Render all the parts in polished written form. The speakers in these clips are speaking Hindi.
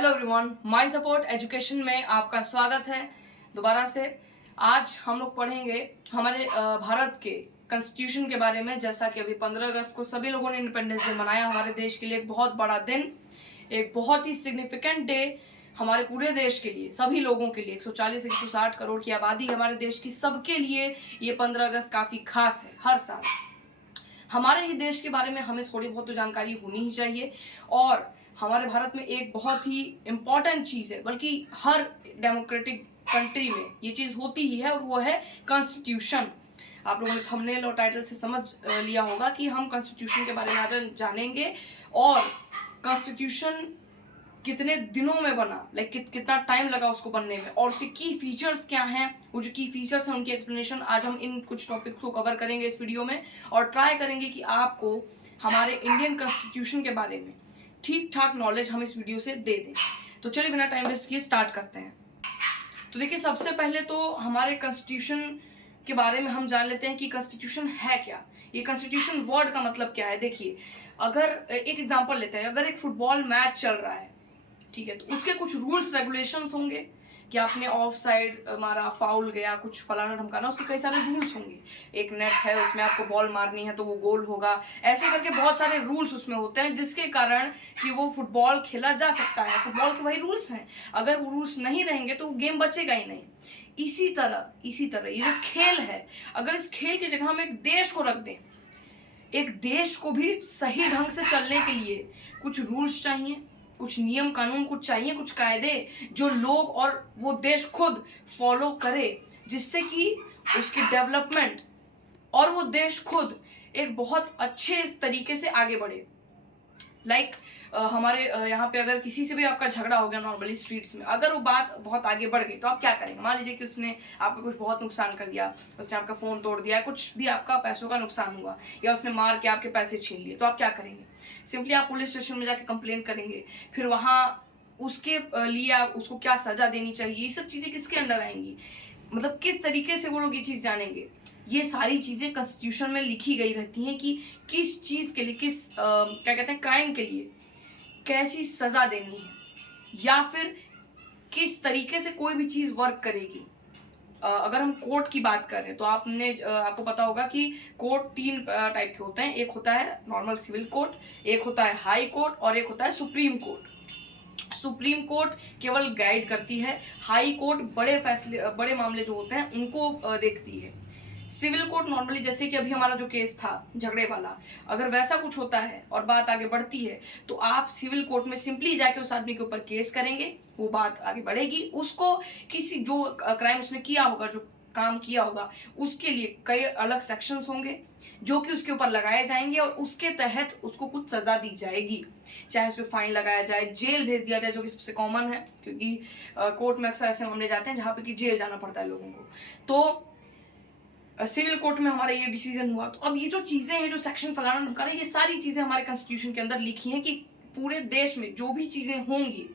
Hello everyone, mind support education में आपका स्वागत है दोबारा से। आज हम लोग पढ़ेंगे हमारे भारत के कॉन्स्टिट्यूशन के बारे में। जैसा कि अभी 15 अगस्त को सभी लोगों ने इंडिपेंडेंस डे मनाया, हमारे देश के लिए एक बहुत बड़ा दिन, एक बहुत ही सिग्निफिकेंट डे हमारे पूरे देश के लिए, सभी लोगों के लिए। 140 से 160 करोड़ की आबादी हमारे देश की, सबके लिए ये 15 अगस्त काफ़ी खास है। हर साल हमारे ही देश के बारे में हमें थोड़ी बहुत तो जानकारी होनी ही चाहिए। और हमारे भारत में एक बहुत ही इम्पॉर्टेंट चीज़ है, बल्कि हर डेमोक्रेटिक कंट्री में ये चीज़ होती ही है, और वो है कॉन्स्टिट्यूशन। आप लोगों ने थंबनेल और टाइटल से समझ लिया होगा कि हम कॉन्स्टिट्यूशन के बारे में आज जानेंगे। और कॉन्स्टिट्यूशन कितने दिनों में बना, कितना टाइम लगा उसको बनने में, और उसके की फीचर्स क्या हैं, वो जो की फीचर्स हैं उनकी एक्सप्लेनेशन आज हम इन कुछ टॉपिक्स को कवर करेंगे इस वीडियो में। और ट्राई करेंगे कि आपको हमारे इंडियन कॉन्स्टिट्यूशन के बारे में ठीक ठाक नॉलेज हम इस वीडियो से दे दें। तो चलिए बिना टाइम वेस्ट किए स्टार्ट करते हैं। तो देखिए, सबसे पहले तो हमारे कॉन्स्टिट्यूशन के बारे में हम जान लेते हैं कि कॉन्स्टिट्यूशन है क्या। ये कॉन्स्टिट्यूशन वर्ड का मतलब क्या है। देखिए, अगर एक एग्जांपल लेते हैं, अगर एक फुटबॉल मैच चल रहा है, ठीक है, तो उसके कुछ रूल्स रेगुलेशंस होंगे कि आपने ऑफ साइड मारा, फाउल गया, कुछ फलाना ढमकाना, उसके कई सारे रूल्स होंगे। एक नेट है, उसमें आपको बॉल मारनी है तो वो गोल होगा। ऐसे करके बहुत सारे रूल्स उसमें होते हैं, जिसके कारण कि वो फुटबॉल खेला जा सकता है। फुटबॉल के वही रूल्स हैं, अगर वो रूल्स नहीं रहेंगे तो वो गेम बचेगा ही नहीं। इसी तरह ये जो खेल है, अगर इस खेल की जगह हम एक देश को रख दें, एक देश को भी सही ढंग से चलने के लिए कुछ रूल्स चाहिए, कुछ नियम कानून कुछ चाहिए, कुछ कायदे जो लोग और वो देश खुद फॉलो करे, जिससे कि उसकी डेवलपमेंट और वो देश खुद एक बहुत अच्छे तरीके से आगे बढ़े। हमारे यहाँ पे अगर किसी से भी आपका झगड़ा हो गया नॉर्मली स्ट्रीट्स में, अगर वो बात बहुत आगे बढ़ गई तो आप क्या करेंगे। मान लीजिए कि उसने आपका कुछ बहुत नुकसान कर दिया, उसने आपका फ़ोन तोड़ दिया, कुछ भी आपका पैसों का नुकसान हुआ, या उसने मार के आपके पैसे छीन लिए, तो आप क्या करेंगे। सिंपली आप पुलिस स्टेशन में जाके कंप्लेंट करेंगे। फिर वहाँ उसके लिए आप उसको क्या सज़ा देनी चाहिए, ये सब चीज़ें किसके अंडर आएंगी, मतलब किस तरीके से वो लोग ये चीज़ जानेंगे। ये सारी चीज़ें कॉन्स्टिट्यूशन में लिखी गई रहती हैं कि किस चीज़ के लिए, किस क्या कहते हैं, क्राइम के लिए कैसी सज़ा देनी है, या फिर किस तरीके से कोई भी चीज़ वर्क करेगी। अगर हम कोर्ट की बात कर रहे हैं तो आपको पता होगा कि कोर्ट 3 टाइप के होते हैं। एक होता है नॉर्मल सिविल कोर्ट, एक होता है हाई कोर्ट, और एक होता है सुप्रीम कोर्ट। सुप्रीम कोर्ट केवल गाइड करती है, हाई कोर्ट बड़े मामले जो होते हैं उनको देखती है। सिविल कोर्ट नॉर्मली, जैसे कि अभी हमारा जो केस था झगड़े वाला, अगर वैसा कुछ होता है और बात आगे बढ़ती है तो आप सिविल कोर्ट में सिंपली जाके उस आदमी के ऊपर केस करेंगे, वो बात आगे बढ़ेगी। उसको किसी जो क्राइम उसने किया होगा, जो काम किया होगा, उसके लिए कई अलग सेक्शंस होंगे जो कि उसके ऊपर लगाए जाएंगे, और उसके तहत उसको कुछ सजा दी जाएगी। चाहे उस पर फाइन लगाया जाए, जेल भेज दिया जाए, जो कि सबसे कॉमन है, क्योंकि कोर्ट में अक्सर ऐसे मामले जाते हैं जहाँ पे कि जेल जाना पड़ता है लोगों को। तो सिविल कोर्ट में हमारा ये डिसीजन हुआ। तो अब ये जो चीज़ें हैं, जो सेक्शन फलाना ढमकाना, ये सारी चीज़ें हमारे कॉन्स्टिट्यूशन के अंदर लिखी हैं कि पूरे देश में जो भी चीज़ें होंगी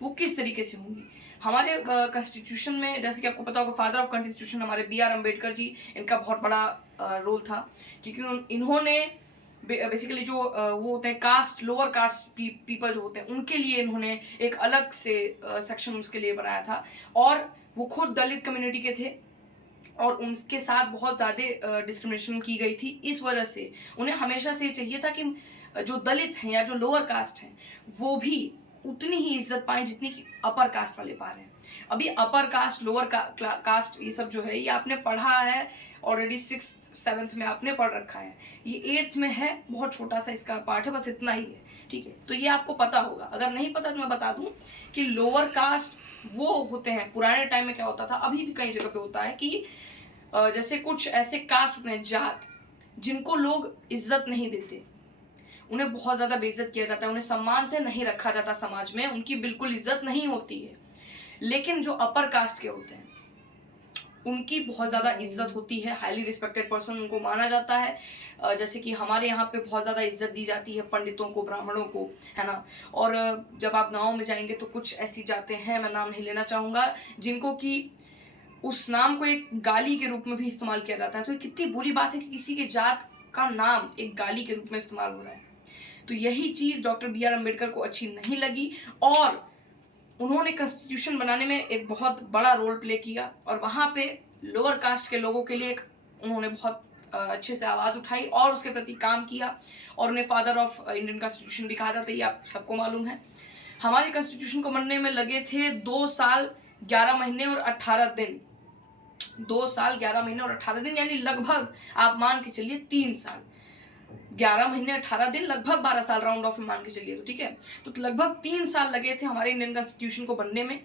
वो किस तरीके से होंगी। हमारे कॉन्स्टिट्यूशन में, जैसे कि आपको पता होगा, फादर ऑफ कॉन्स्टिट्यूशन हमारे B.R. अम्बेडकर जी, इनका बहुत बड़ा रोल था, क्योंकि इन्होंने बेसिकली जो वो होते हैं कास्ट, लोअर कास्ट पीपल जो होते हैं, उनके लिए इन्होंने एक अलग से सेक्शन उसके लिए बनाया था। और वो खुद दलित कम्युनिटी के थे और उनके साथ बहुत ज़्यादा डिस्क्रिमिनेशन की गई थी। इस वजह से उन्हें हमेशा से चाहिए था कि जो दलित हैं या जो लोअर कास्ट हैं वो भी उतनी ही इज्जत पाएं जितनी कि अपर कास्ट वाले पा रहे हैं। अभी अपर कास्ट, लोअर कास्ट, ये सब जो है, ये आपने पढ़ा है ऑलरेडी, 6th 7th में आपने पढ़ रखा है। ये 8th में है, बहुत छोटा सा इसका पार्ट है, बस इतना ही है, ठीक है। तो ये आपको पता होगा। अगर नहीं पता तो मैं बता दूं कि लोअर कास्ट वो होते हैं, पुराने टाइम में क्या होता था, अभी भी कई जगह पे होता है कि जैसे कुछ ऐसे कास्ट होते हैं, जात, जिनको लोग इज्जत नहीं देते, उन्हें बहुत ज़्यादा बेइज्जत किया जाता है, उन्हें सम्मान से नहीं रखा जाता समाज में, उनकी बिल्कुल इज्जत नहीं होती है। लेकिन जो अपर कास्ट के होते हैं उनकी बहुत ज़्यादा इज्जत होती है, हाईली रिस्पेक्टेड पर्सन उनको माना जाता है। जैसे कि हमारे यहाँ पे बहुत ज़्यादा इज्जत दी जाती है पंडितों को, ब्राह्मणों को, है ना। और जब आप गाँव में जाएंगे तो कुछ ऐसी जातें हैं, मैं नाम नहीं लेना चाहूँगा, जिनको कि उस नाम को एक गाली के रूप में भी इस्तेमाल किया जाता है। तो ये कितनी बुरी बात है कि किसी के जात का नाम एक गाली के रूप में इस्तेमाल हो रहा है। तो यही चीज़ डॉक्टर B.R. अम्बेडकर को अच्छी नहीं लगी, और उन्होंने कॉन्स्टिट्यूशन बनाने में एक बहुत बड़ा रोल प्ले किया और वहाँ पे लोअर कास्ट के लोगों के लिए उन्होंने बहुत अच्छे से आवाज़ उठाई और उसके प्रति काम किया और उन्हें फादर ऑफ इंडियन कॉन्स्टिट्यूशन भी कहा जाता है, ये आप सबको मालूम है। हमारे कॉन्स्टिट्यूशन को बनने में लगे थे 2 साल 11 महीने और 18 दिन। 2 साल 11 महीने और 18 दिन, यानी लगभग आप मान के चलिए 3 साल। 11 महीने 18 दिन, लगभग 12 साल राउंड ऑफ में मान के चलिए, तो ठीक है। तो लगभग 3 साल लगे थे हमारे इंडियन कॉन्स्टिट्यूशन को बनने में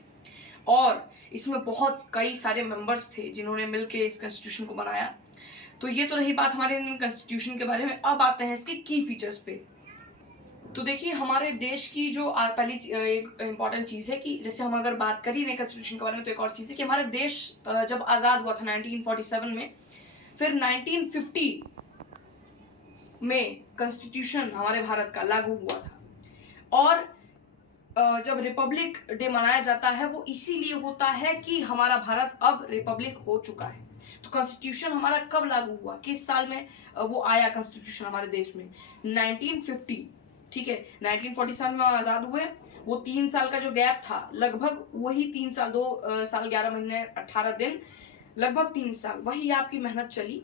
और इसमें बहुत कई सारे मेंबर्स थे जिन्होंने मिलकर इस कॉन्स्टिट्यूशन को बनाया। तो ये तो रही बात हमारे इंडियन कॉन्स्टिट्यूशन के बारे में। अब आते हैं इसके की फीचर्स पे। तो देखिए, हमारे देश की जो पहली एक इम्पॉर्टेंट चीज़ है कि जैसे हम अगर बात कर ही रहे कॉन्स्टिट्यूशन के बारे में, तो एक और चीज़ है कि हमारे देश जब आज़ाद हुआ था 1947 में, फिर 1950 में कॉन्स्टिट्यूशन हमारे भारत का लागू हुआ था। और जब रिपब्लिक डे मनाया जाता है वो इसीलिए होता है कि हमारा भारत अब रिपब्लिक हो चुका है। तो कॉन्स्टिट्यूशन हमारा कब लागू हुआ, किस साल में वो आया कॉन्स्टिट्यूशन हमारे देश में? 1950, ठीक है। 1947 में आज़ाद हुए, वो 3 साल का जो गैप था, लगभग वही 3 साल, 2 साल 11 महीने 18 दिन, लगभग 3 साल वही आपकी मेहनत चली।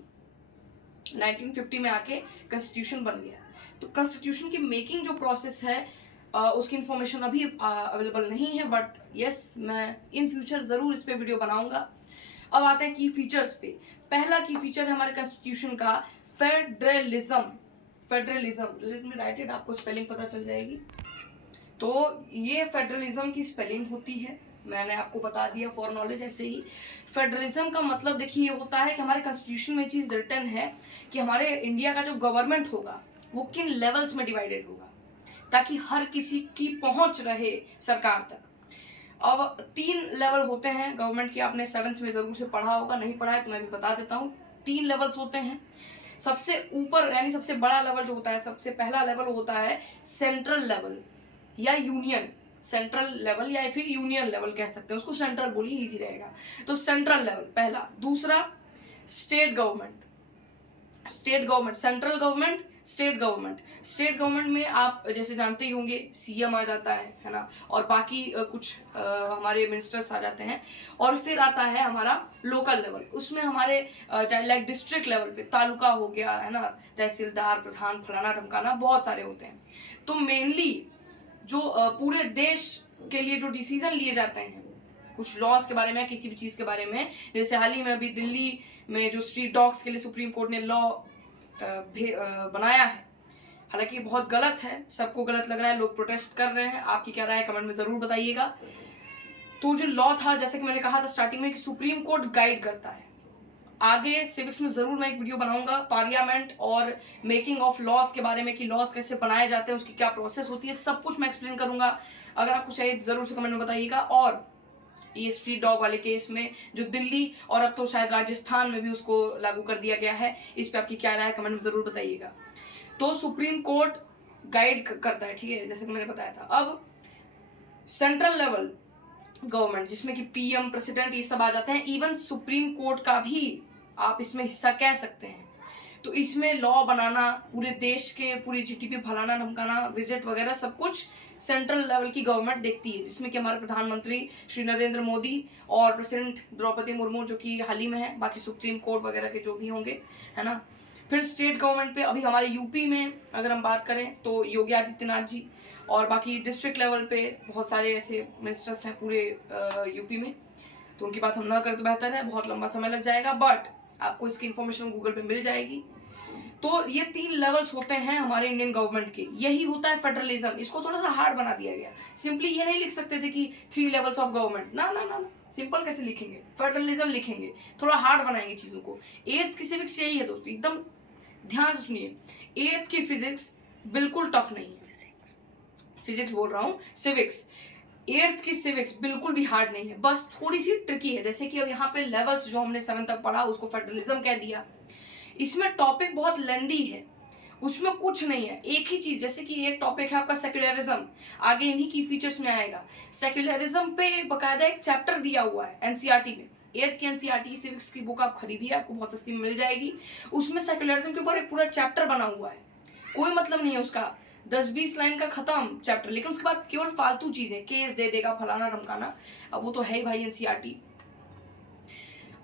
1950 में आके कॉन्स्टिट्यूशन बन गया। तो कॉन्स्टिट्यूशन की मेकिंग जो प्रोसेस है उसकी इन्फॉर्मेशन अभी अवेलेबल नहीं है, बट यस, मैं इन फ्यूचर ज़रूर इस पे वीडियो बनाऊंगा। अब आते हैं की फीचर्स पे। पहला की फीचर है हमारे कॉन्स्टिट्यूशन का federalism. Federalism, let me right it, आपको स्पेलिंग पता चल जाएगी। तो ये फेडरलिज्म की स्पेलिंग होती है, मैंने आपको बता दिया फॉर नॉलेज ऐसे ही। फेडरलिज्म का मतलब देखिए ये होता है कि हमारे कॉन्स्टिट्यूशन में चीज़ रिटर्न है कि हमारे इंडिया का जो गवर्नमेंट होगा वो किन लेवल्स में डिवाइडेड होगा, ताकि हर किसी की पहुंच रहे सरकार तक। अब 3 लेवल होते हैं गवर्नमेंट के, आपने 7th में ज़रूर से पढ़ा होगा, नहीं पढ़ा है तो मैं भी बता देता हूँ। 3 लेवल्स होते हैं। सबसे ऊपर यानी सबसे बड़ा लेवल जो होता है, सबसे पहला लेवल होता है सेंट्रल लेवल या यूनियन। सेंट्रल लेवल या फिर यूनियन लेवल कह सकते हैं उसको, सेंट्रल बोलिए इजी रहेगा। तो सेंट्रल लेवल पहला। दूसरा state government. State government, central government, state government. State government में आप जैसे जानते ही होंगे सीएम आ जाता है ना, और बाकी कुछ हमारे मिनिस्टर्स आ जाते हैं। और फिर आता है हमारा लोकल लेवल, उसमें हमारे लाइक डिस्ट्रिक्ट लेवल पे तालुका हो गया है ना, तहसीलदार, प्रधान, फलाना ढमकाना, बहुत सारे होते हैं। तो मेनली जो पूरे देश के लिए जो डिसीजन लिए जाते हैं कुछ लॉज के बारे में, किसी भी चीज़ के बारे में, जैसे हाल ही में अभी दिल्ली में जो स्ट्रीट डॉग्स के लिए सुप्रीम कोर्ट ने लॉ बनाया है, हालांकि बहुत गलत है, सबको गलत लग रहा है, लोग प्रोटेस्ट कर रहे हैं। आपकी क्या राय है कमेंट में ज़रूर बताइएगा। तो जो लॉ था, जैसे कि मैंने कहा था स्टार्टिंग में, कि सुप्रीम कोर्ट गाइड करता है। आगे सिविक्स में ज़रूर मैं एक वीडियो बनाऊंगा पार्लियामेंट और मेकिंग ऑफ लॉज के बारे में, कि लॉज कैसे बनाए जाते हैं, उसकी क्या प्रोसेस होती है, सब कुछ मैं एक्सप्लेन करूंगा। अगर आपको चाहिए ज़रूर से कमेंट में बताइएगा। और ये स्ट्रीट डॉग वाले केस में जो दिल्ली और अब तो शायद राजस्थान में भी उसको लागू कर दिया गया है, इस पे आपकी क्या राय है कमेंट में ज़रूर बताइएगा। तो सुप्रीम कोर्ट गाइड करता है, ठीक है, जैसे कि मैंने बताया था। अब सेंट्रल लेवल गवर्नमेंट, जिसमें कि पीएम, प्रेसिडेंट, ये सब आ जाते हैं। इवन सुप्रीम कोर्ट का भी आप इसमें हिस्सा कह सकते हैं। तो इसमें लॉ बनाना, पूरे देश के पूरी जीडीपी फलाना ढमकाना, विजिट वगैरह सब कुछ सेंट्रल लेवल की गवर्नमेंट देखती है, जिसमें कि हमारे प्रधानमंत्री श्री नरेंद्र मोदी और प्रेसिडेंट द्रौपदी मुर्मू जो कि हाल ही में है, बाकी सुप्रीम कोर्ट वगैरह के जो भी होंगे, है ना। फिर स्टेट गवर्नमेंट पे अभी हमारे यूपी में अगर हम बात करें तो योगी आदित्यनाथ जी, और बाकी डिस्ट्रिक्ट लेवल पे बहुत सारे ऐसे मिनिस्टर्स हैं पूरे यूपी में, तो उनकी बात हम ना करें तो बेहतर है, बहुत लंबा समय लग जाएगा, बट आपको इसकी इन्फॉर्मेशन गूगल पे मिल जाएगी। तो ये 3 लेवल्स होते हैं हमारे इंडियन गवर्नमेंट के, यही होता है फेडरलिज्म। इसको थोड़ा सा हार्ड बना दिया गया, सिंपली ये नहीं लिख सकते थे कि 3 लेवल्स ऑफ गवर्नमेंट, ना ना ना ना, सिंपल कैसे लिखेंगे, फेडरलिज्म लिखेंगे, थोड़ा हार्ड बनाएंगे चीज़ों को। 8th की सिविक्स यही है दोस्तों, एकदम ध्यान से सुनिए। 8th की फिजिक्स बिल्कुल टफ नहीं है, फिजिक्स बोल रहा हूँ, सिविक्स। 8th की सिविक्स बिल्कुल भी हार्ड नहीं है, बस थोड़ी सी ट्रिकी है। जैसे कि अब यहाँ पे लेवल्स जो हमने 7 तक पढ़ा उसको फेडरलिज्म कह दिया। इसमें टॉपिक बहुत लेंदी है, उसमें कुछ नहीं है, एक ही चीज, जैसे कि एक टॉपिक है आपका सेक्युलरिज्म, आगे इन्हीं की फीचर्स में आएगा। सेक्युलरिज्म पे बकायदा एक चैप्टर दिया हुआ है एनसीईआरटी में। 8th की एनसीईआरटी सिविक्स की बुक आप खरीदिए, आपको बहुत सस्ती में मिल जाएगी। उसमें सेक्युलरिज्म के ऊपर एक पूरा चैप्टर बना हुआ है, कोई मतलब नहीं है उसका 10-20 लाइन का खत्म चैप्टर, लेकिन उसके बाद केवल फालतू चीजें, केस दे देगा फलाना ढमकाना। अब वो तो है ही भाई एनसीईआरटी।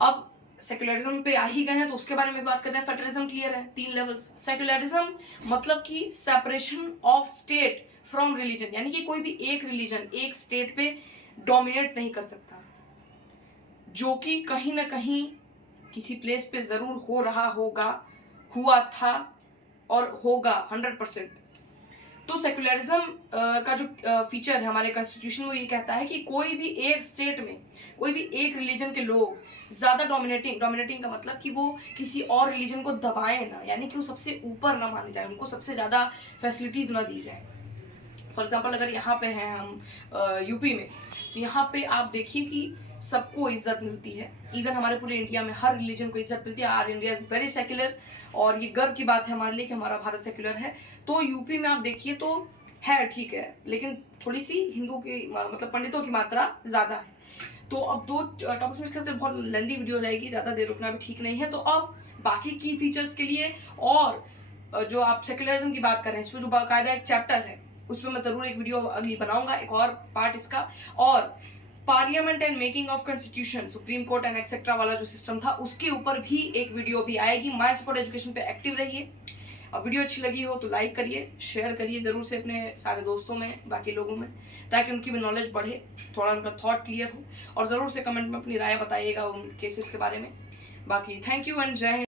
अब सेक्युलरिज्म पे आ ही गए हैं तो उसके बारे में बात करते हैं। फेडरलिज्म क्लियर है, 3 लेवल्स। सेक्युलरिज्म मतलब कि separation of state from religion, यानी कि कोई भी एक रिलीजन एक स्टेट पे डोमिनेट नहीं कर सकता, जो कि कहीं ना कहीं किसी प्लेस पे जरूर हो रहा होगा, हुआ था और होगा 100%। तो सेक्युलरिज्म का जो फीचर है हमारे कॉन्स्टिट्यूशन वो ये कहता है कि कोई भी एक स्टेट में कोई भी एक रिलीजन के लोग ज्यादा डोमिनेटिंग का मतलब कि वो किसी और रिलीजन को दबाएं ना, यानी कि वो सबसे ऊपर ना माने जाए, उनको सबसे ज्यादा फैसिलिटीज ना दी जाए। फॉर एग्जाम्पल अगर यहाँ पे हैं हम यूपी में, तो यहाँ पे आप देखिए कि सबको इज्जत मिलती है। इवन हमारे पूरे इंडिया में हर रिलीजन को इज्जत मिलती है। R India is very secular, और ये गर्व की बात है हमारे लिए कि हमारा भारत सेक्युलर है। तो यूपी में आप देखिए तो है, ठीक है, लेकिन थोड़ी सी हिंदू की मतलब पंडितों की मात्रा ज्यादा है। तो अब 2 टॉपिक्स में से बहुत लेंदी वीडियो हो जाएगी, ज्यादा देर रुकना भी ठीक नहीं है। तो अब बाकी की फीचर्स के लिए और जो आप सेक्युलरिज्म की बात कर रहे हैं, इसमें जो बाकायदा एक चैप्टर है उसमें मैं जरूर एक वीडियो अगली बनाऊंगा, एक और पार्ट इसका। और parliament and making of constitution, supreme court and etcetera वाला जो सिस्टम था उसके ऊपर भी एक वीडियो भी आएगी। माय सपोर्ट एजुकेशन पे एक्टिव रहिए। अब वीडियो अच्छी लगी हो तो लाइक करिए, शेयर करिए जरूर से अपने सारे दोस्तों में, बाकी लोगों में, ताकि उनकी भी नॉलेज बढ़े, थोड़ा उनका थॉट क्लियर हो। और ज़रूर से कमेंट में अपनी राय बताइएगा उन केसेस के बारे में। बाकी थैंक यू एंड जय हिंद।